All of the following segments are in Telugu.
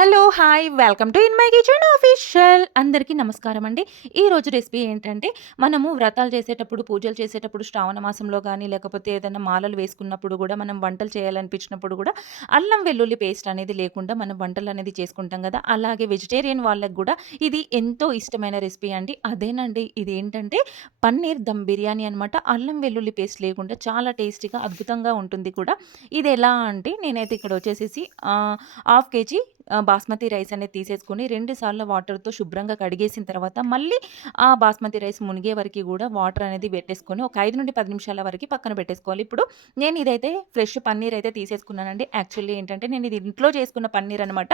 Hello hi welcome to in my kitchen official. అందరికీ నమస్కారం అండి. ఈరోజు రెసిపీ ఏంటంటే మనము వ్రతాలు చేసేటప్పుడు పూజలు చేసేటప్పుడు శ్రావణ మాసంలో కానీ లేకపోతే ఏదైనా మాలలు వేసుకున్నప్పుడు కూడా మనం వంటలు చేయాలనిపించినప్పుడు కూడా అల్లం వెల్లుల్లి పేస్ట్ అనేది లేకుండా మనం వంటలు అనేది చేసుకుంటాం కదా. అలాగే వెజిటేరియన్ వాళ్ళకి కూడా ఇది ఎంతో ఇష్టమైన రెసిపీ అండి. అదేనండి ఇది ఏంటంటే పన్నీర్ దమ్ బిర్యానీ అనమాట అల్లం వెల్లుల్లి పేస్ట్ లేకుండా చాలా టేస్టీగా అద్భుతంగా ఉంటుంది కూడా. ఇది ఎలా అంటే నేనైతే ఇక్కడ వచ్చేసేసి హాఫ్ కేజీ బాస్మతి రైస్ అనేది తీసేసుకొని రెండు సార్లు వాటర్తో శుభ్రంగా కడిగేసిన తర్వాత మళ్ళీ ఆ బాస్మతి రైస్ మునిగే వరకు కూడా వాటర్ అనేది పెట్టేసుకొని ఒక ఐదు నుండి పది నిమిషాల వరకు పక్కన పెట్టేసుకోవాలి. ఇప్పుడు నేను ఇదైతే ఫ్రెష్ పన్నీర్ అయితే తీసేసుకున్నానండి. యాక్చువల్లీ ఏంటంటే నేను ఇది ఇంట్లో చేసుకున్న పన్నీర్ అనమాట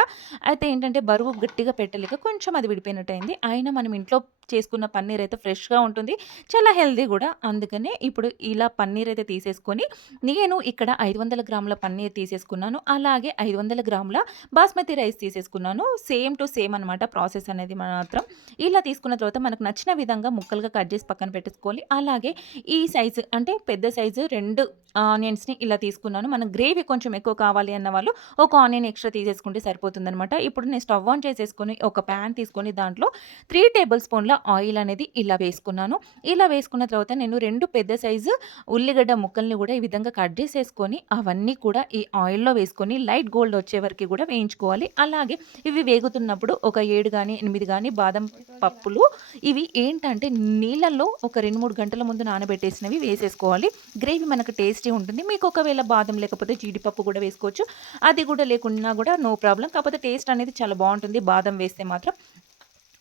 అయితే ఏంటంటే బరువు గట్టిగా పెట్టలేక కొంచెం అది విడిపోయినట్టు అయింది అయినా మనం ఇంట్లో చేసుకున్న పన్నీర్ అయితే ఫ్రెష్గా ఉంటుంది. చాలా హెల్దీ కూడా. అందుకనే ఇప్పుడు ఇలా పన్నీర్ అయితే తీసేసుకొని నేను ఇక్కడ ఐదు వందల గ్రాముల పన్నీర్ తీసేసుకున్నాను. అలాగే ఐదు వందల గ్రాముల బాస్మతి రైస్ తీసేసుకున్నాను. సేమ్ టు సేమ్ అనమాట ప్రాసెస్ అనేది మాత్రం. ఇలా తీసుకున్న తర్వాత మనకు నచ్చిన విధంగా ముక్కలుగా కట్ చేసి పక్కన పెట్టేసుకోవాలి. అలాగే ఈ సైజు అంటే పెద్ద సైజు రెండు ఆనియన్స్ని ఇలా తీసుకున్నాను. మనం గ్రేవీ కొంచెం ఎక్కువ కావాలి అన్న వాళ్ళు ఒక ఆనియన్ ఎక్స్ట్రా తీసేసుకుంటే సరిపోతుందనమాట ఇప్పుడు నేను స్టవ్ ఆన్ చేసేసుకొని ఒక ప్యాన్ తీసుకొని దాంట్లో త్రీ టేబుల్ స్పూన్ల ఆయిల్ అనేది ఇలా వేసుకున్నాను. ఇలా వేసుకున్న తర్వాత నేను రెండు పెద్ద సైజు ఉల్లిగడ్డ ముక్కల్ని కూడా ఈ విధంగా కట్ చేసేసుకొని అవన్నీ కూడా ఈ ఆయిల్లో వేసుకొని లైట్ గోల్డ్ వచ్చే వరకు కూడా వేయించుకోవాలి. అలాగే ఇవి వేగుతున్నప్పుడు ఒక ఏడు కానీ ఎనిమిది కానీ బాదం పప్పులు ఇవి ఏంటంటే నీళ్ళల్లో ఒక రెండు మూడు గంటల ముందు నానబెట్టేసినవి వేసేసుకోవాలి. గ్రేవీ మనకు టేస్టీ ఉంటుంది. మీకు ఒకవేళ బాదం లేకపోతే జీడిపప్పు కూడా వేసుకోవచ్చు. అది కూడా లేకున్నా కూడా నో ప్రాబ్లం. కాకపోతే టేస్ట్ అనేది చాలా బాగుంటుంది. బాదం వేస్తే మాత్రం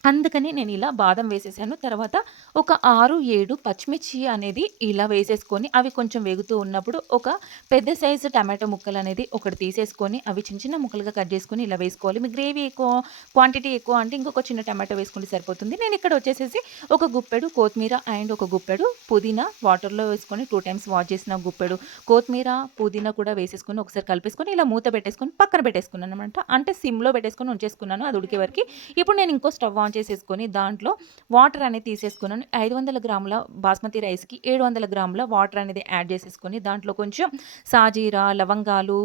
అందుకని నేను ఇలా బాదం వేసేసాను. తర్వాత ఒక ఆరు ఏడు పచ్చిమిర్చి అనేది ఇలా వేసేసుకొని అవి కొంచెం వేగుతూ ఉన్నప్పుడు ఒక పెద్ద సైజు టమాటో ముక్కలు అనేది ఒకటి తీసేసుకొని అవి చిన్న చిన్న ముక్కలుగా కట్ చేసుకొని ఇలా వేసుకోవాలి. మీ గ్రేవీ ఎక్కువ క్వాంటిటీ ఎక్కువ అంటే ఇంకొక చిన్న టమాటో వేసుకుంటే సరిపోతుంది. నేను ఇక్కడ వచ్చేసేసి ఒక గుప్పెడు కొత్తిమీర అండ్ ఒక గుప్పెడు పుదీనా వాటర్లో వేసుకొని టూ టైమ్స్ వాష్ చేసిన గుప్పెడు కొత్తిమీర పుదీనా కూడా వేసేసుకొని ఒకసారి కలిపేసుకొని ఇలా మూత పెట్టేసుకొని పక్కన పెట్టేసుకున్నాను అనమాట అంటే సిమ్లో పెట్టేసుకొని ఉంచేసుకున్నాను అది ఉడికే వరకు. ఇప్పుడు నేను ఇంకో స్టవ్ ఆన్ చేసేసుకొని దాంట్లో వాటర్ అనేది తీసేసుకున్నాను. ఐదు వందల గ్రాముల బాస్మతి రైస్కి ఏడు వందల గ్రాముల వాటర్ అనేది యాడ్ చేసేసుకొని దాంట్లో కొంచెం సాజీరా లవంగాలు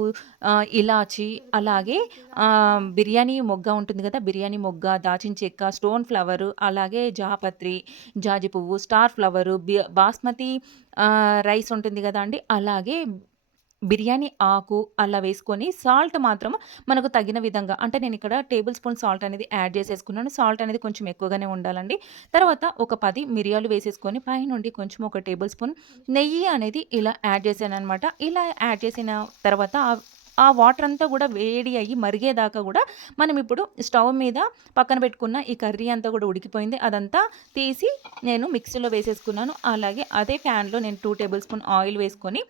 ఇలాచి అలాగే బిర్యానీ మొగ్గ ఉంటుంది కదా బిర్యానీ మొగ్గ దాచిన చెక్క స్టోన్ ఫ్లవర్ అలాగే జాపత్రి జాజి పువ్వు స్టార్ ఫ్లవరు బాస్మతి రైస్ ఉంటుంది కదా అండి అలాగే బిర్యానీ ఆకు అలా వేసుకొని సాల్ట్ మాత్రం మనకు తగిన విధంగా అంటే నేను ఇక్కడ టేబుల్ స్పూన్ సాల్ట్ అనేది యాడ్ చేసేసుకున్నాను. సాల్ట్ అనేది కొంచెం ఎక్కువగానే ఉండాలండి. తర్వాత ఒక పది మిరియాలు వేసేసుకొని పైనుండి కొంచెం ఒక టేబుల్ స్పూన్ నెయ్యి అనేది ఇలా యాడ్ చేశాను అనమాట ఇలా యాడ్ చేసిన తర్వాత ఆ- వాటర్ అంతా కూడా వేడి అయ్యి మరిగేదాకా కూడా మనం ఇప్పుడు స్టవ్ మీద పక్కన పెట్టుకున్న ఈ కర్రీ అంతా కూడా ఉడికిపోయింది. అదంతా తీసి నేను మిక్సీలో వేసేసుకున్నాను. అలాగే అదే ప్యాన్లో నేను టూ టేబుల్ స్పూన్ ఆయిల్ వేసుకొని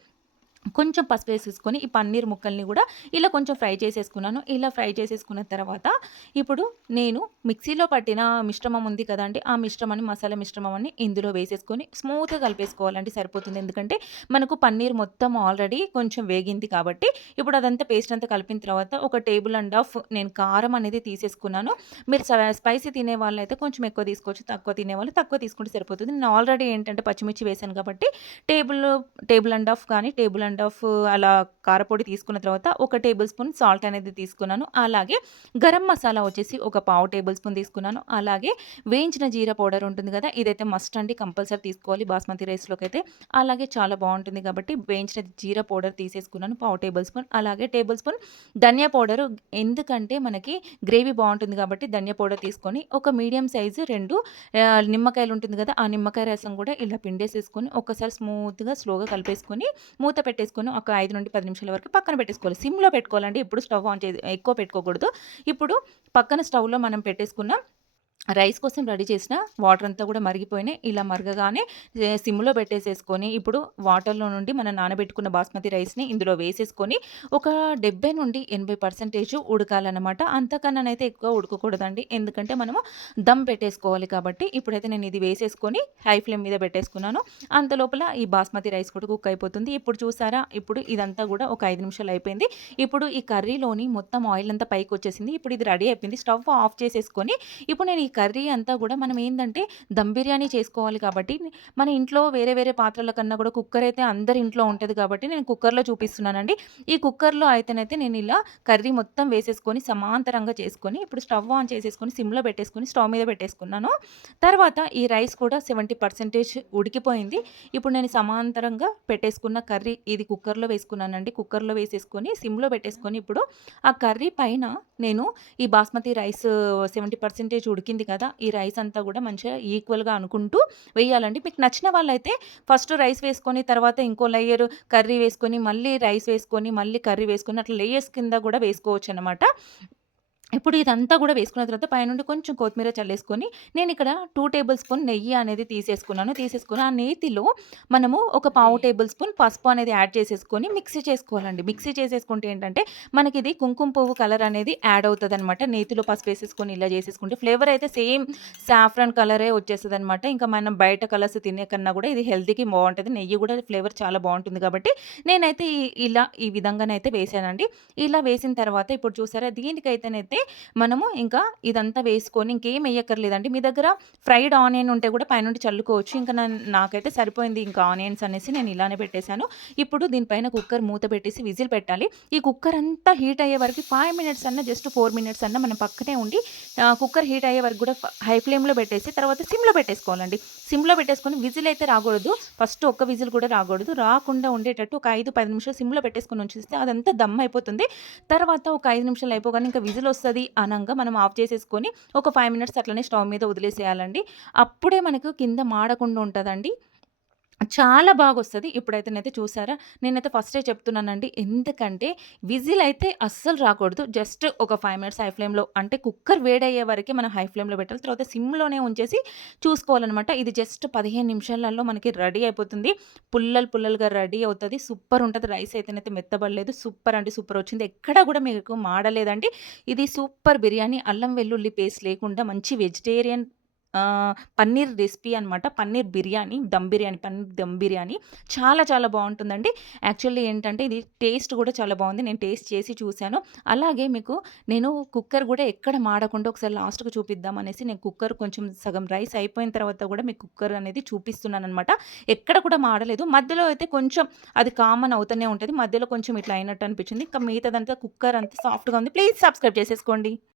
కొంచెం పసుపు వేసేసుకొని ఈ పన్నీర్ ముక్కల్ని కూడా ఇలా కొంచెం ఫ్రై చేసేసుకున్నాను. ఇలా ఫ్రై చేసేసుకున్న తర్వాత ఇప్పుడు నేను మిక్సీలో పట్టిన మిశ్రమం ఉంది కదండి ఆ మిశ్రమాన్ని మసాలా మిశ్రమాన్ని ఇందులో వేసేసుకొని స్మూత్గా కలిపేసుకోవాలంటే సరిపోతుంది. ఎందుకంటే మనకు పన్నీర్ మొత్తం ఆల్రెడీ కొంచెం వేగింది కాబట్టి ఇప్పుడు అదంతా పేస్ట్ అంతా కలిపిన తర్వాత ఒక టేబుల్ అండ్ హాఫ్ నేను కారం అనేది తీసేసుకున్నాను. మీరు స్పైసీ తినే వాళ్ళు అయితే కొంచెం ఎక్కువ తీసుకోవచ్చు తక్కువ తినే వాళ్ళు తక్కువ తీసుకుంటే సరిపోతుంది. నేను ఆల్రెడీ ఏంటంటే పచ్చిమిర్చి వేసాను కాబట్టి టేబుల్ టేబుల్ అండ్ హాఫ్ కానీ టేబుల్ అండ్ హాఫ్ అలా కారపొడి తీసుకున్న తర్వాత ఒక టేబుల్ స్పూన్ సాల్ట్ అనేది తీసుకున్నాను. అలాగే గరం మసాలా వచ్చేసి ఒక పావు టేబుల్ స్పూన్ తీసుకున్నాను. అలాగే వేయించిన జీరా పౌడర్ ఉంటుంది కదా ఇదైతే మస్ట్ అండి కంపల్సరీ తీసుకోవాలి బాస్మతి రైస్లోకి అయితే. అలాగే చాలా బాగుంటుంది కాబట్టి వేయించిన జీరా పౌడర్ తీసేసుకున్నాను పావు టేబుల్ స్పూన్. అలాగే టేబుల్ స్పూన్ ధనియా పౌడర్ ఎందుకంటే మనకి గ్రేవీ బాగుంటుంది కాబట్టి ధనియా పౌడర్ తీసుకొని ఒక మీడియం సైజు రెండు నిమ్మకాయలు ఉంటుంది కదా ఆ నిమ్మకాయ రసం కూడా ఇలా పిండేసేసుకొని ఒకసారి స్మూత్గా స్లోగా కలిపేసుకొని మూత పెట్టేసుకొని ఒక ఐదు నుండి పది నిమిషాల వరకు పక్కన పెట్టేసుకోవాలి. సిమ్లో పెట్టుకోవాలండి. ఎప్పుడు స్టవ్ ఆన్ చేసి ఎక్కువ పెట్టుకోకూడదు. ఇప్పుడు పక్కన స్టవ్లో మనం పెట్టేసుకున్న రైస్ కోసం రెడీ చేసిన వాటర్ అంతా కూడా మరిగిపోయినాయి. ఇలా మరగగానే సిమ్లో పెట్టేసేసుకొని ఇప్పుడు వాటర్లో నుండి మనం నానబెట్టుకున్న బాస్మతి రైస్ని ఇందులో వేసేసుకొని ఒక డెబ్బై నుండి ఎనభై పర్సెంటేజ్ ఉడకాలన్నమాట. అంతకన్నానైతే ఎక్కువ ఉడకకూడదండి. ఎందుకంటే మనము దమ్ పెట్టేసుకోవాలి కాబట్టి ఇప్పుడైతే నేను ఇది వేసేసుకొని హై ఫ్లేమ్ మీద పెట్టేసుకున్నాను. అంత లోపల ఈ బాస్మతి రైస్ కూడా కుక్ అయిపోతుంది. ఇప్పుడు చూసారా? ఇప్పుడు ఇదంతా కూడా ఒక ఐదు నిమిషాలు అయిపోయింది. ఇప్పుడు ఈ కర్రీలోని మొత్తం ఆయిల్ అంతా పైకి వచ్చేసింది ఇప్పుడు ఇది రెడీ అయిపోయింది. స్టవ్ ఆఫ్ చేసేసుకొని ఇప్పుడు నేను ఈ కర్రీ అంతా కూడా మనం ఏంటంటే దమ్ బిర్యానీ చేసుకోవాలి కాబట్టి మన ఇంట్లో వేరే వేరే పాత్రల కన్నా కూడా కుక్కర్ అయితే అందరి ఇంట్లో ఉంటుంది కాబట్టి నేను కుక్కర్‌లో చూపిస్తున్నానండి. ఈ కుక్కర్‌లో అయితేనైతే నేను ఇలా కర్రీ మొత్తం వేసేసుకొని సమాంతరంగా చేసుకొని ఇప్పుడు స్టవ్ ఆన్ చేసేసుకొని సిమ్‌లో పెట్టేసుకొని స్టవ్ మీద పెట్టేసుకున్నాను. తర్వాత ఈ రైస్ కూడా 70% ఉడికిపోయింది. ఇప్పుడు నేను సమాంతరంగా పెట్టేసుకున్న కర్రీ ఇది కుక్కర్‌లో వేసుకున్నానండి. కుక్కర్‌లో వేసేసుకొని సిమ్‌లో పెట్టేసుకొని ఇప్పుడు ఆ కర్రీ పైన నేను ఈ బాస్మతి రైస్ 70% ఉడికింది కదా! ఈ రైస్ అంతా కూడా మంచిగా ఈక్వల్‌గా అనుకుంటూ వేయాలండి. మీకు నచ్చిన వాళ్ళైతే ఫస్ట్ రైస్ వేసుకొని తర్వాత ఇంకో లేయర్ కర్రీ వేసుకొని, మళ్ళీ రైస్ వేసుకొని, మళ్ళీ కర్రీ వేసుకొని అట్లా లేయర్స్ కింద కూడా వేసుకోవచ్చు అనమాట ఇప్పుడు ఇదంతా గూడా వేసుకున్న తర్వాత పైనుండి కొంచెం కొత్తిమీర చల్లేసుకొని, నేనిక్కడ 2 టేబుల్ స్పూన్ నెయ్యి అనేది తీసేసుకున్నాను. తీసేసుకొని ఆ నేతిలో మనము ఒక పావు టేబుల్ స్పూన్ పసుపు అనేది యాడ్ చేసేసుకొని మిక్సీ చేసుకోవాలండి. మిక్సీ చేసేసుకుంటే ఏంటంటే, మనకిది కుంకుమ పువ్వు కలర్ అనేది యాడ్ అవుతదనమాట. నేతిలో పసుపు వేసేసుకొని ఇలా చేసేసుకుంటే ఫ్లేవర్ అయితే సేమ్ సాఫ్రాన్ కలరే వచ్చేస్తదనమాట. ఇంకా మనం బయట కలర్స్ తినే కన్నా గూడా ఇది హెల్తీకి బావుంటది. నెయ్యి గూడా ఫ్లేవర్ చాలా బావుంటుంది కాబట్టి, నేనైతే ఈ ఇలా ఈ విధంగానైతే వేశానండి. ఇలా వేసిన తర్వాత ఇప్పుడు చూసారా దీనికైతేనైతే మనము ఇంకా ఇదంతా వేసుకొని ఇంకేం వేయక్కర్లేదండి మీ దగ్గర ఫ్రైడ్ ఆనియన్ ఉంటే కూడా పైనుండి చల్లుకోవచ్చు. ఇంకా నాకైతే సరిపోయింది ఇంకా ఆనియన్స్ అనేసి నేను ఇలానే పెట్టేసాను. ఇప్పుడు దీనిపైన కుక్కర్ మూత పెట్టేసి విజిల్ పెట్టాలి. ఈ కుక్కర్ అంతా హీట్ అయ్యే వరకు ఫైవ్ మినిట్స్ అన్నా జస్ట్ ఫోర్ మినిట్స్ అన్నా మనం పక్కనే ఉండి కుక్కర్ హీట్ అయ్యే వరకు కూడా హై ఫ్లేమ్‌లో పెట్టేసి తర్వాత సిమ్‌లో పెట్టేసుకోవాలండి. సిమ్‌లో పెట్టేసుకొని విజిల్ అయితే రాగూడదు. ఫస్ట్ ఒక్క విజిల్ కూడా రాకూడదు రాకుండా ఉండేటట్టు ఒక 5, 10 నిమిషాలు సిమ్‌లో పెట్టేసుకొని ఉంచేస్తే అదంతా దమ్ అయిపోతుంది. తర్వాత ఒక ఐదు నిమిషాలు అయిపోగానే ఇంకా విజిల్ వస్తుంది అనంగా మనం ఆఫ్ చేసేసుకొని ఒక ఫైవ్ మినిట్స్ అట్లనే స్టవ్ మీద వదిలేసేయాలండి. అప్పుడే మనకు కింద మాడకుండా ఉంటుందండి చాలా బాగా వస్తుంది ఇప్పుడైతేనైతే చూసారా నేనైతే ఫస్టే చెప్తున్నానండి. ఎందుకంటే విజిల్ అయితే అస్సలు రాకూడదు. జస్ట్ ఒక ఫైవ్ మినిట్స్ హై ఫ్లేమ్‌లో అంటే కుక్కర్ వేడయ్యే వరకే మనం హై ఫ్లేమ్‌లో పెట్టాలి. తర్వాత సిమ్‌లోనే ఉంచేసి చూసుకోవాలనమాట. ఇది జస్ట్ 15 నిమిషాలలో మనకి రెడీ అయిపోతుంది. పుల్లలు పుల్లలుగా రెడీ అవుతుంది సూపర్ ఉంటుంది రైస్ అయితేనైతే మెత్తబడలేదు. సూపర్ అంటే సూపర్ వచ్చింది. ఎక్కడ కూడా మీకు మాడలేదండి. ఇది సూపర్ బిర్యానీ అల్లం వెల్లుల్లి పేస్ట్ లేకుండా మంచి వెజిటేరియన్ పన్నీర్ రెసిపీ అనమాట. పన్నీర్ బిర్యానీ, దమ్ బిర్యానీ, పన్నీర్ దమ్ బిర్యానీ చాలా చాలా బాగుంటుందండి యాక్చువల్లీ ఏంటంటే ఇది టేస్ట్ కూడా చాలా బాగుంది నేను టేస్ట్ చేసి చూశాను అలాగే మీకు నేను కుక్కర్ కూడా ఎక్కడ మాడకుండా ఒకసారి లాస్ట్‌కి చూపిద్దాం అనేసి నేను కుక్కర్ కొంచెం సగం రైస్ అయిపోయిన తర్వాత కూడా మీకు కుక్కర్ అనేది చూపిస్తున్నాను అనమాట ఎక్కడ కూడా మాడలేదు. మధ్యలో అయితే కొంచెం అది కామన్ అవుతూనే ఉంటుంది మధ్యలో కొంచెం ఇట్లా అయినట్టు అనిపించింది. ఇంకా మిగతాదంతా కుక్కర్ అంతా సాఫ్ట్‌గా ఉంది. ప్లీజ్ సబ్స్క్రైబ్ చేసేసుకోండి.